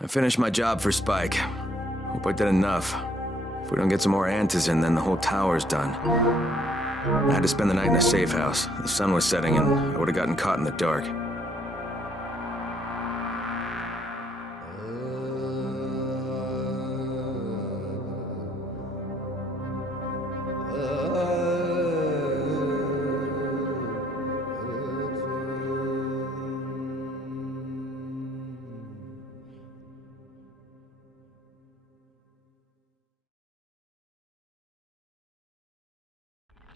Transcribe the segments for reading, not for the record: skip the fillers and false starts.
I finished my job for Spike. Hope I did enough. If we don't get some more antis in, then the whole tower's done. I had to spend the night in a safe house. The sun was setting and I would have gotten caught in the dark.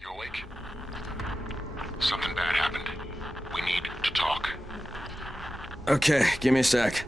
You awake? Something bad happened. We need to talk. Okay, give me a sec.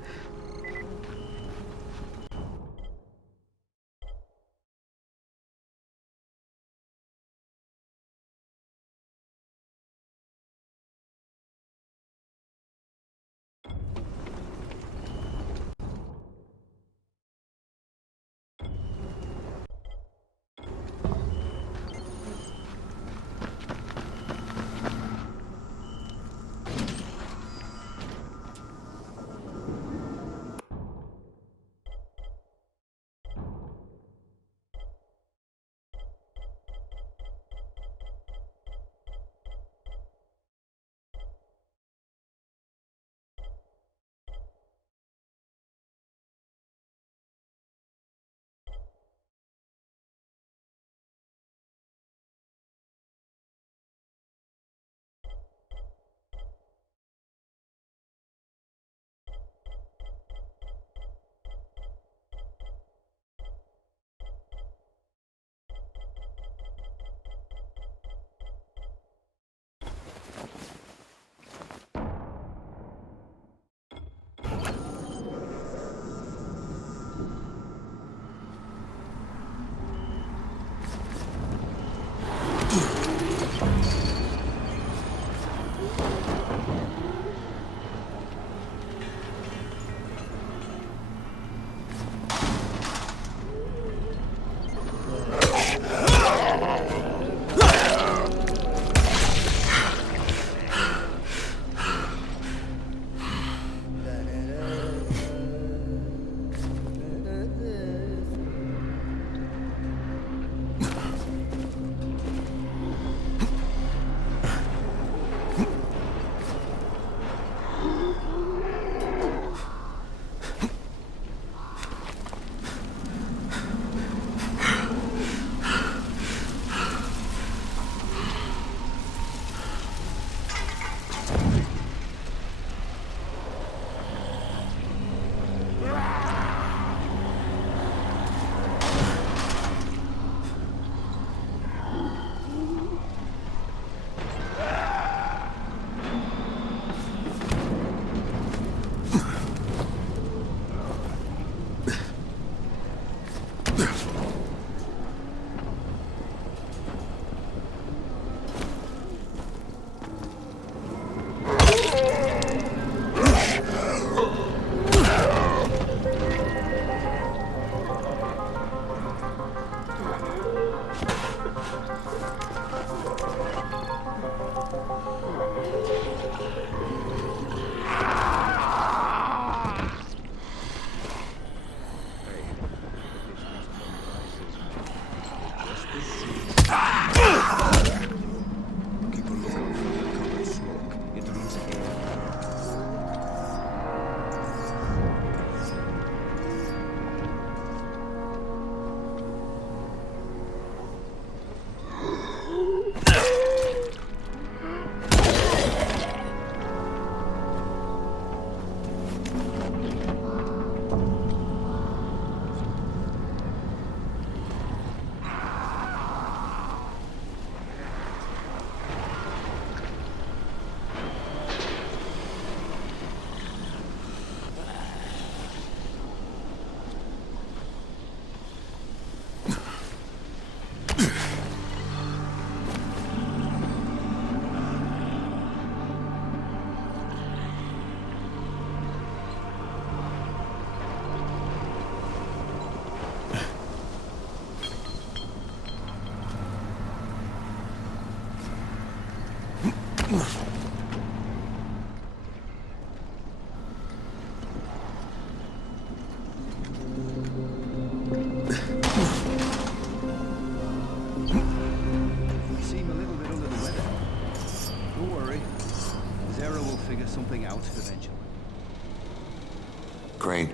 Crane,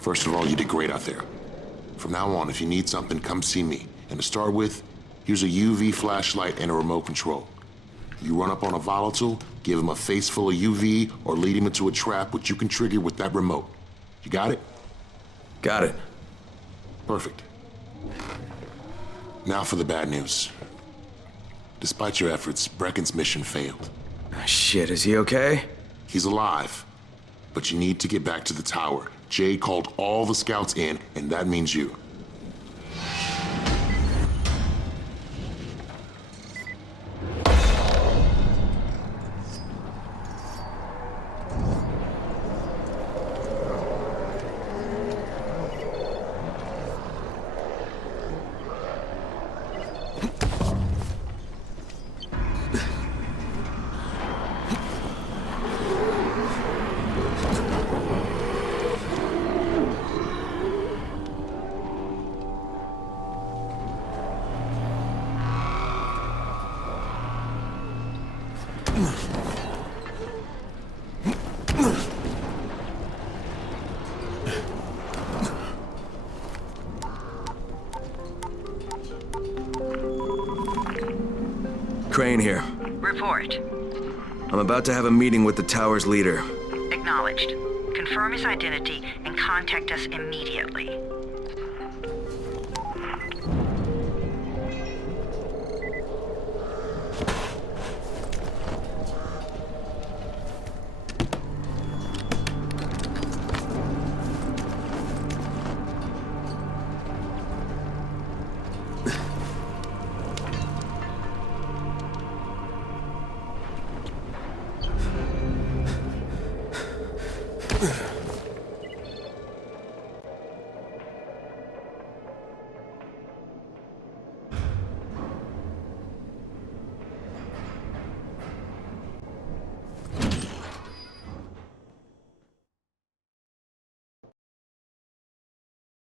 first of all, you did great out there. From now on, if you need something, come see me. And to start with, here's a UV flashlight and a remote control. You run up on a volatile, give him a face full of UV, or lead him into a trap which you can trigger with that remote. You got it? Got it. Perfect. Now for the bad news. Despite your efforts, Brecken's mission failed. Shit, is he okay? He's alive, but you need to get back to the tower. Jade called all the scouts in, and that means you. Crane here. Report. I'm about to have a meeting with the tower's leader. Acknowledged. Confirm his identity and contact us immediately.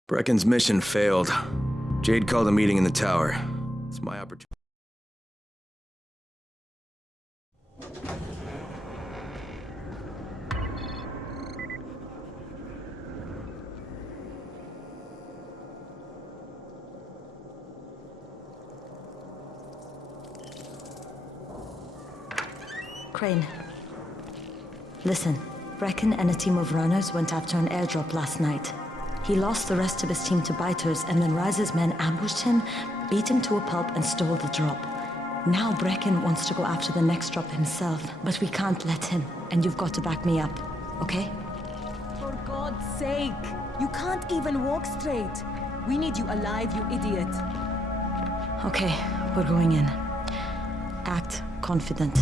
Brecken's mission failed. Jade called a meeting in the tower. It's my opportunity. Crane. Listen, Brecken and a team of runners went after an airdrop last night. He lost the rest of his team to biters, and then Rise's men ambushed him, beat him to a pulp, and stole the drop. Now Brecken wants to go after the next drop himself, but we can't let him, and you've got to back me up, okay? For God's sake! You can't even walk straight! We need you alive, you idiot! Okay, we're going in. Act confident.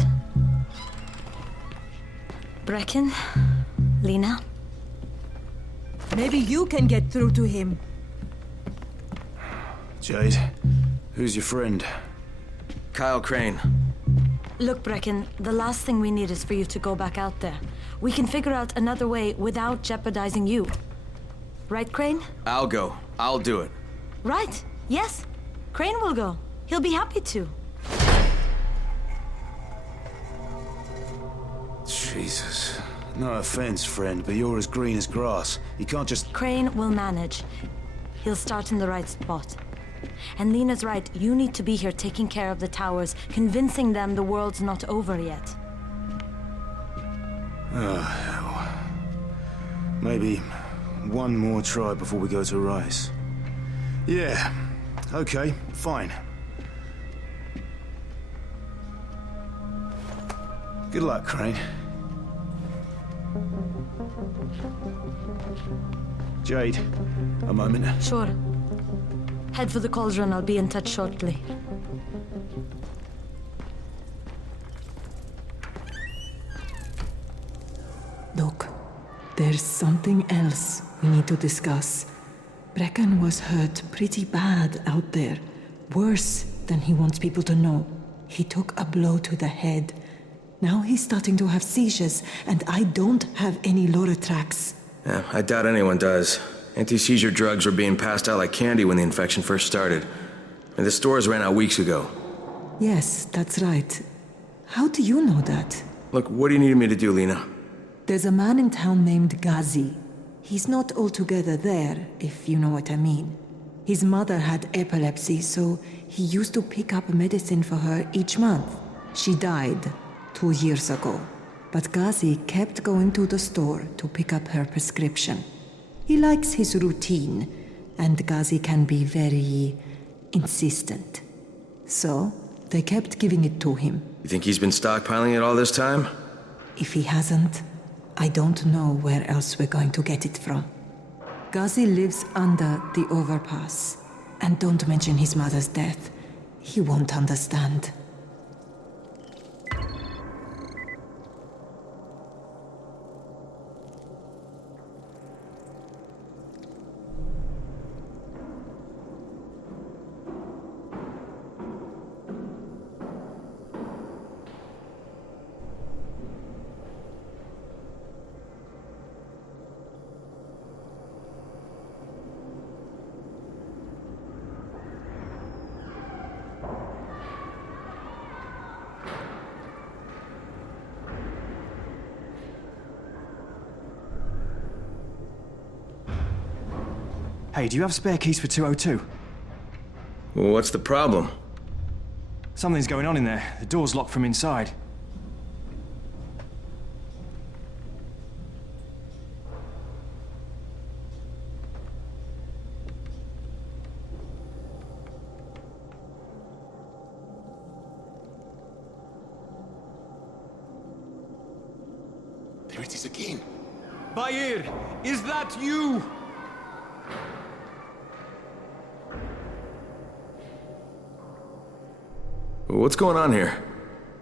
Brecken? Lena? Maybe you can get through to him. Jade, who's your friend? Kyle Crane. Look, Brecken, the last thing we need is for you to go back out there. We can figure out another way without jeopardizing you. Right, Crane? I'll go. I'll do it. Right. Yes. Crane will go. He'll be happy to. Jesus. No offense, friend, but you're as green as grass. You can't just... Crane will manage. He'll start in the right spot. And Lena's right, you need to be here taking care of the towers, convincing them the world's not over yet. Oh, hell. Maybe one more try before we go to Rice. Yeah, okay, fine. Good luck, Crane. Jade, a moment. Sure. Head for the cauldron, I'll be in touch shortly. Look, there's something else we need to discuss. Brecken was hurt pretty bad out there. Worse than he wants people to know. He took a blow to the head. Now he's starting to have seizures, and I don't have any Loratrax. Yeah, I doubt anyone does. Anti-seizure drugs were being passed out like candy when the infection first started. And the stores ran out weeks ago. Yes, that's right. How do you know that? Look, what do you need me to do, Lena? There's a man in town named Ghazi. He's not altogether there, if you know what I mean. His mother had epilepsy, so he used to pick up medicine for her each month. She died 2 years ago, but Ghazi kept going to the store to pick up her prescription. He likes his routine, and Ghazi can be very insistent. So, they kept giving it to him. You think he's been stockpiling it all this time? If he hasn't, I don't know where else we're going to get it from. Ghazi lives under the overpass. And don't mention his mother's death. He won't understand. Hey, do you have spare keys for 202? Well, what's the problem? Something's going on in there. The door's locked from inside. There it is again. Bair, is that you? What's going on here?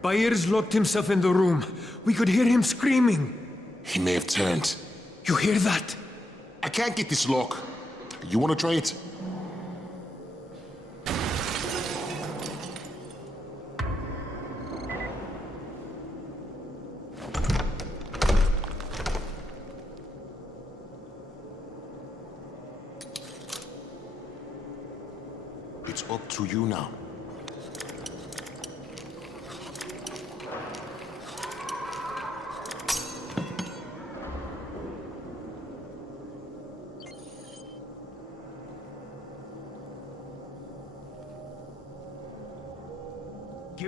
Bair's locked himself in the room. We could hear him screaming. He may have turned. You hear that? I can't get this lock. You want to try it? It's up to you now.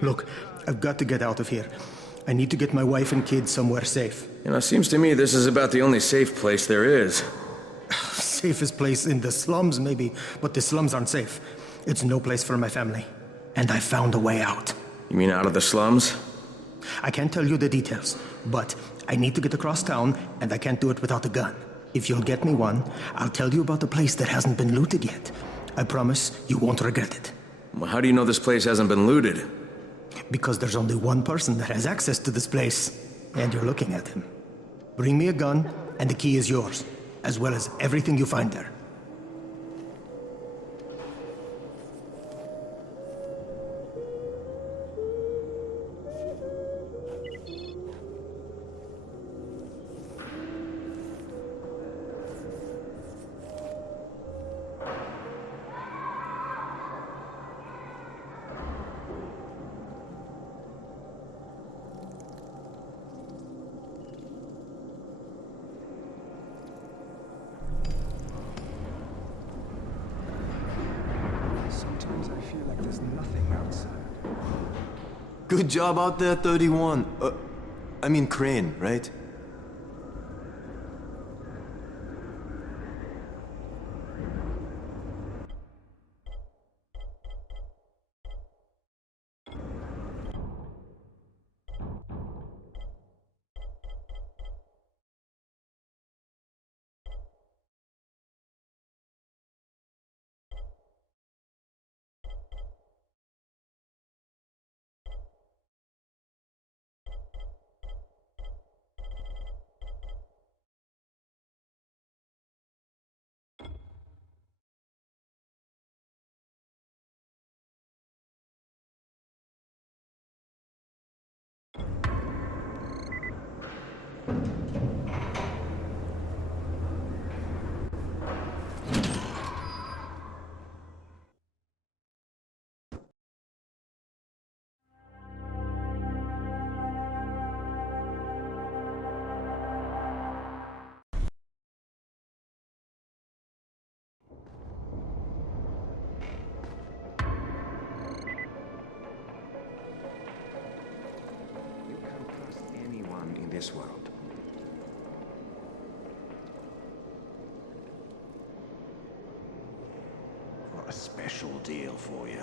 Look, I've got to get out of here. I need to get my wife and kids somewhere safe. You know, it seems to me this is about the only safe place there is. Safest place in the slums, maybe, but the slums aren't safe. It's no place for my family. And I found a way out. You mean out of the slums? I can't tell you the details, but I need to get across town, and I can't do it without a gun. If you'll get me one, I'll tell you about the place that hasn't been looted yet. I promise you won't regret it. Well, how do you know this place hasn't been looted? Because there's only one person that has access to this place, and you're looking at him. Bring me a gun, and the key is yours, as well as everything you find there. Sometimes I feel like there's nothing outside. Good job out there, 31. I mean Crane, right? this world. Got a special deal for you.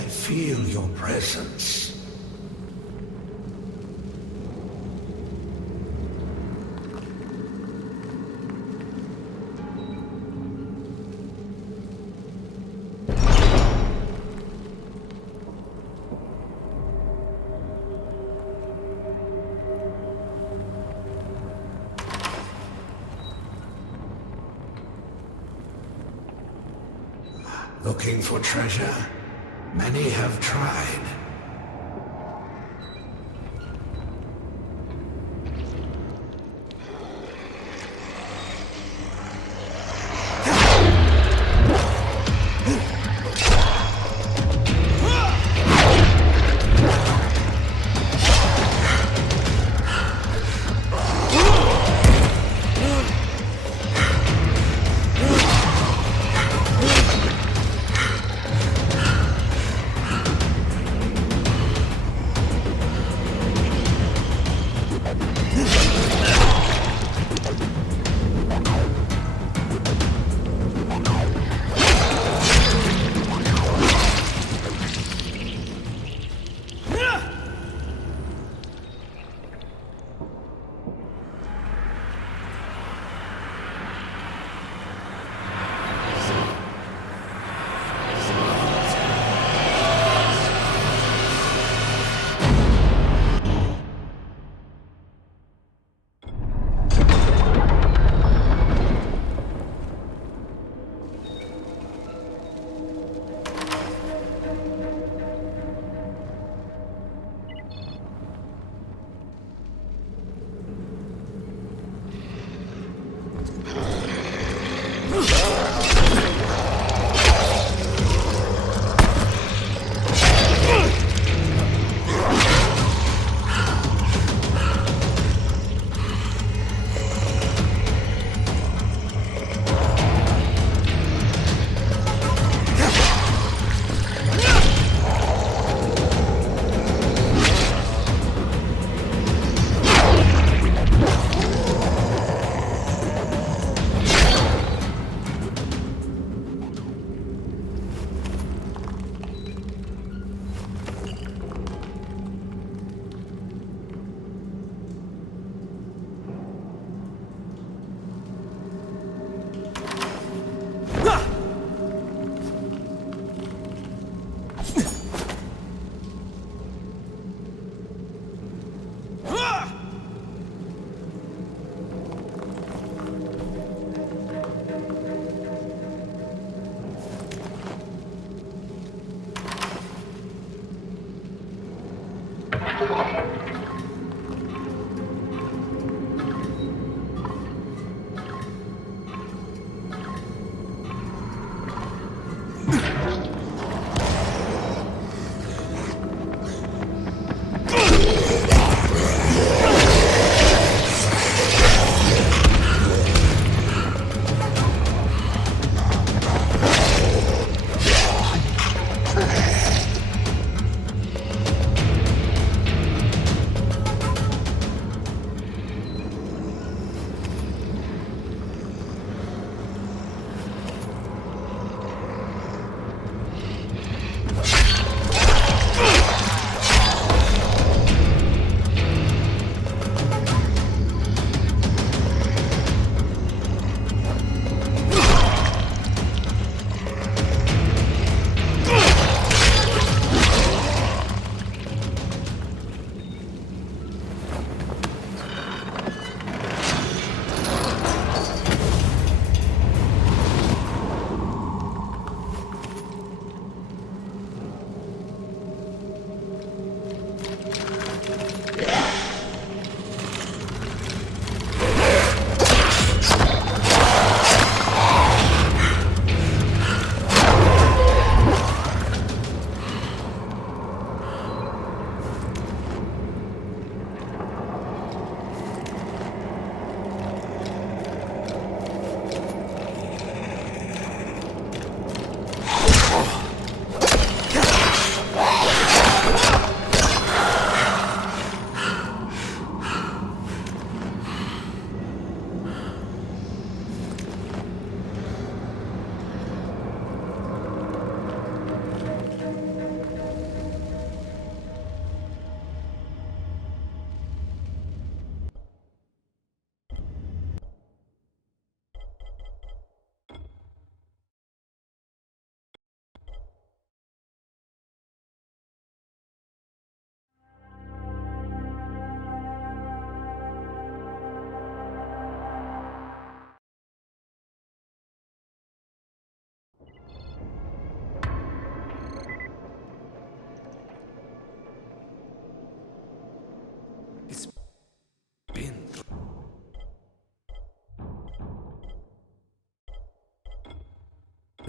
I feel your presence. Looking for treasure? Many have tried.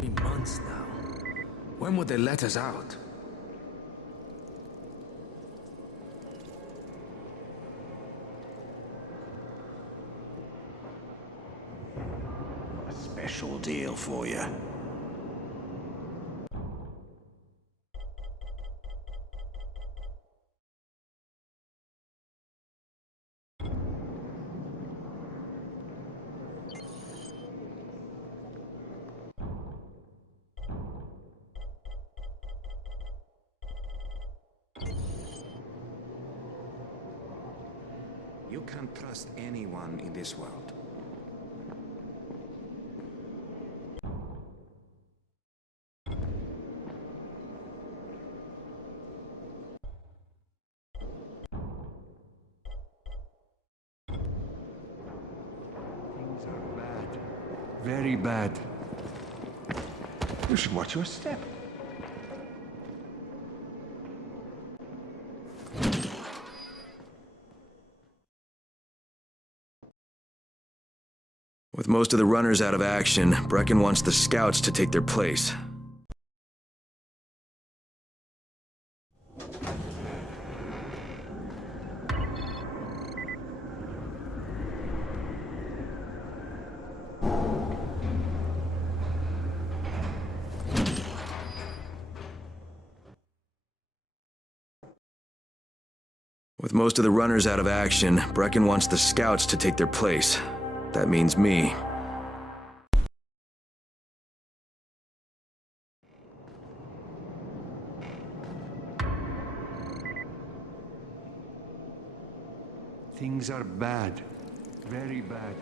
Months now. When would they let us out? A special deal for you. You can't trust anyone in this world. Things are bad. Very bad. You should watch your step. With most of the runners out of action, Brecken wants the scouts to take their place. With most of the runners out of action, Brecken wants the scouts to take their place. That means me. Things are bad. Very bad.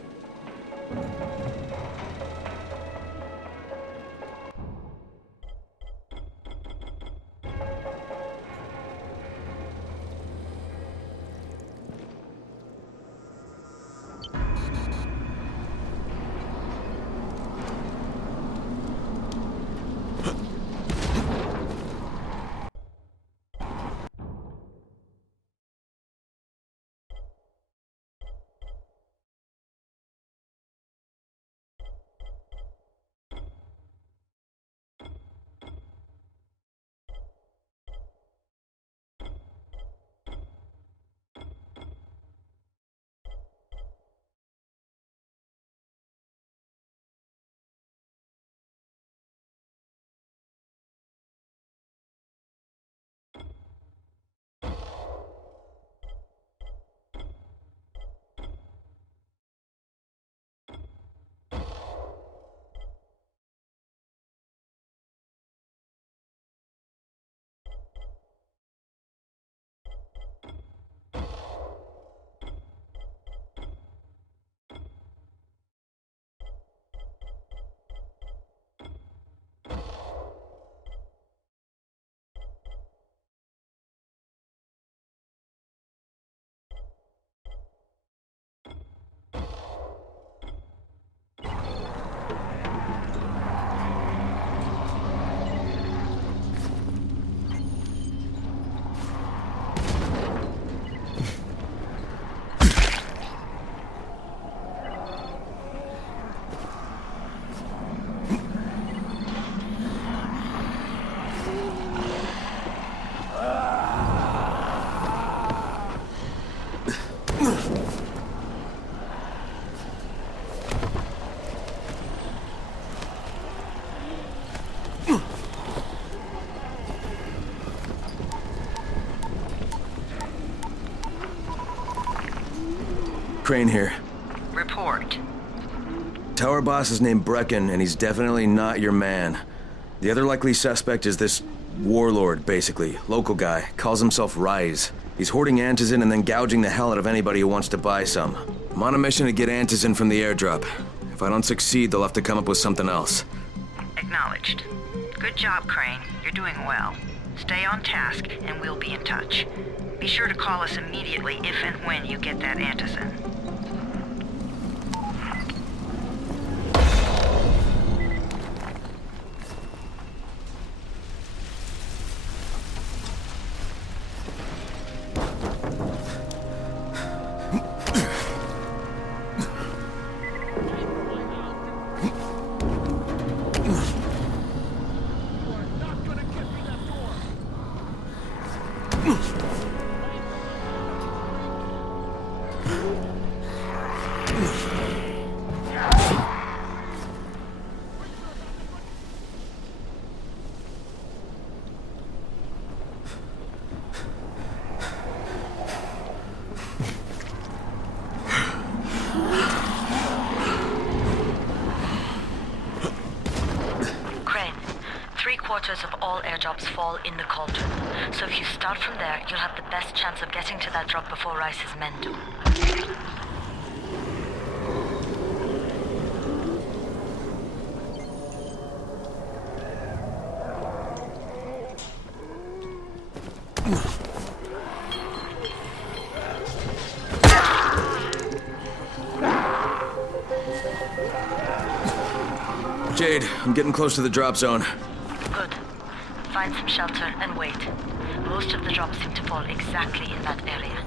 Crane here. Report. Tower boss is named Brecken, and he's definitely not your man. The other likely suspect is this warlord, basically. Local guy. Calls himself Rise. He's hoarding antizin and then gouging the hell out of anybody who wants to buy some. I'm on a mission to get antizin from the airdrop. If I don't succeed, they'll have to come up with something else. Acknowledged. Good job, Crane. You're doing well. Stay on task, and we'll be in touch. Be sure to call us immediately if and when you get that antizin. Crane, 3/4 of all airdrops fall in the cauldron. So if you start from there, you'll have the best chance of getting to that drop before Rice's men do. Jade, I'm getting close to the drop zone. Good. Find some shelter and wait. Most of the drops seem to fall exactly in that area.